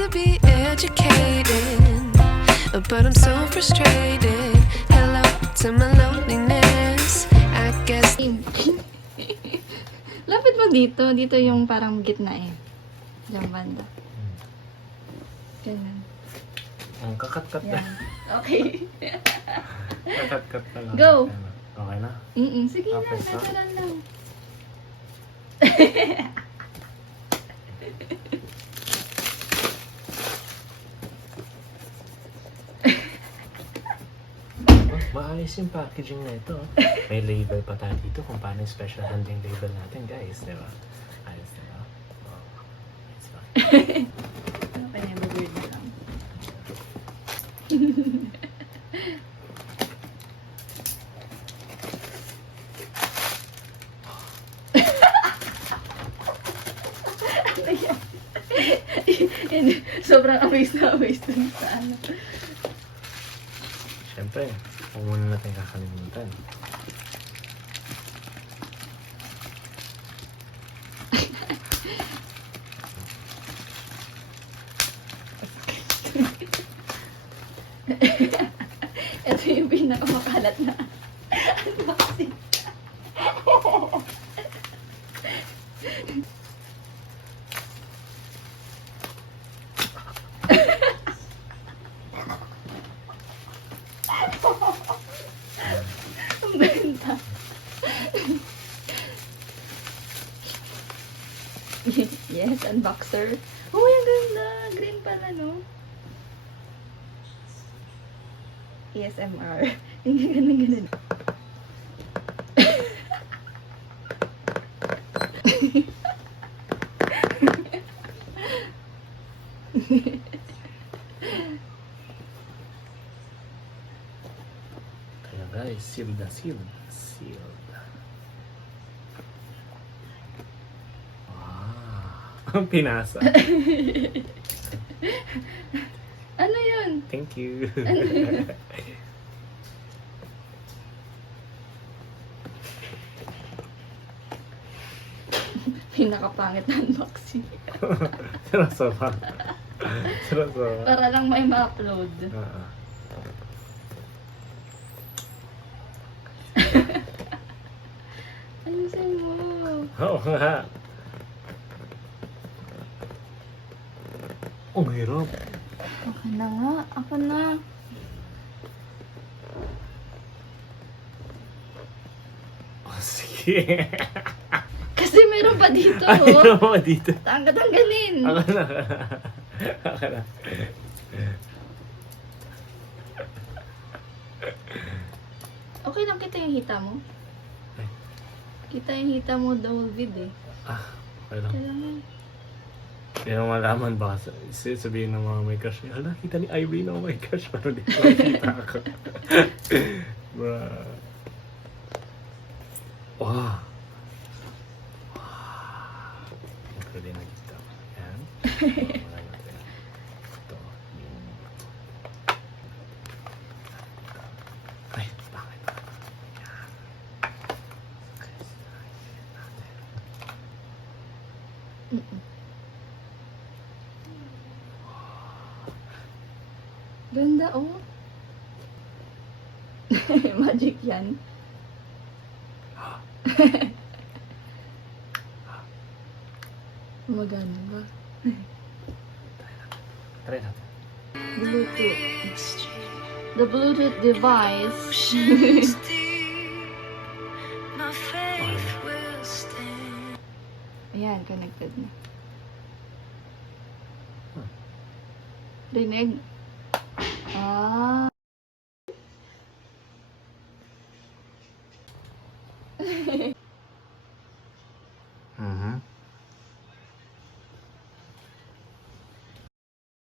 to be educated, but I'm so frustrated. Hello to my loneliness, I guess. Lapit mo dito. Dito yung parang gitna eh. Diyan banda. Ganyan. Ang kakat-kat na. Yan. Okay. Kakat-kat na lang. Go. Okay na? Sige Okay, na, tatalan lang. Maayos yung packaging na ito. May label pa tayo dito kung paano yung special handling label natin, guys. Diba? Ayos, diba? Oh, it's fine. Okay, weird na lang. Sobrang amazed na amazed dun sa ano. Siyempre, huwag muna natin kakalimutan. Ito yung pinakamakalat na unboxing. Ang benta. Yes, unboxer. Oh, ang ganda. Green pala, no? ASMR. Ganun. Kaya guys, sealed na sealed. Sealed. Wow. Ang pinasa. Ano yun? Thank you. Pinakapangit na unboxing. Seryoso ba? Seryoso ba? Para lang may ma-upload. Ayusin mo. Oo nga. Oh, mahirap. Ako na nga. Ako na. Oh, sige. Kasi meron pa dito. Ay, meron pa dito. Tanggalin. Ako na. Ako na. Okay lang kita yung hita mo. Ay. Kita yung hita mo the whole vid eh. Ah, okay lang. Kailangan. Hindi mo malaman ba? Sabihin ng mga may crush. Hala, kita ni Irene na may crush. Pero di ko nakita ako. Bruh. Wow. Wow. Pwede na kita. Yan. Wala natin. Ito. Ay, bakit? Yan. Ganda oh. Magic yan. Magana ba? Try natin. Bluetooth. The Bluetooth device. Ayan, connected na. Rinig. Ah.